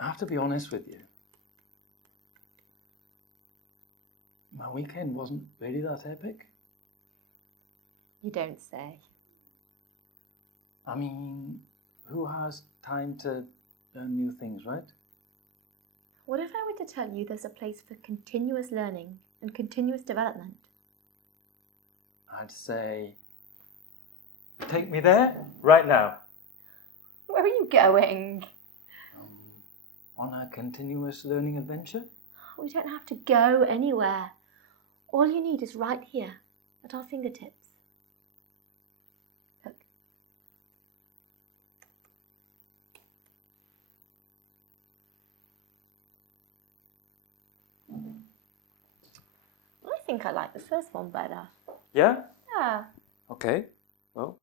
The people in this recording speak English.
I have to be honest with you. My weekend wasn't really that epic. You don't say. I mean, who has time to learn new things, right? What if I were to tell you there's a place for continuous learning and continuous development? I'd say, take me there right now. Where are you going? On a continuous learning adventure? We don't have to go anywhere. All you need is right here, at our fingertips. Look. I think I like the first one better. Yeah? Yeah. Okay. Well,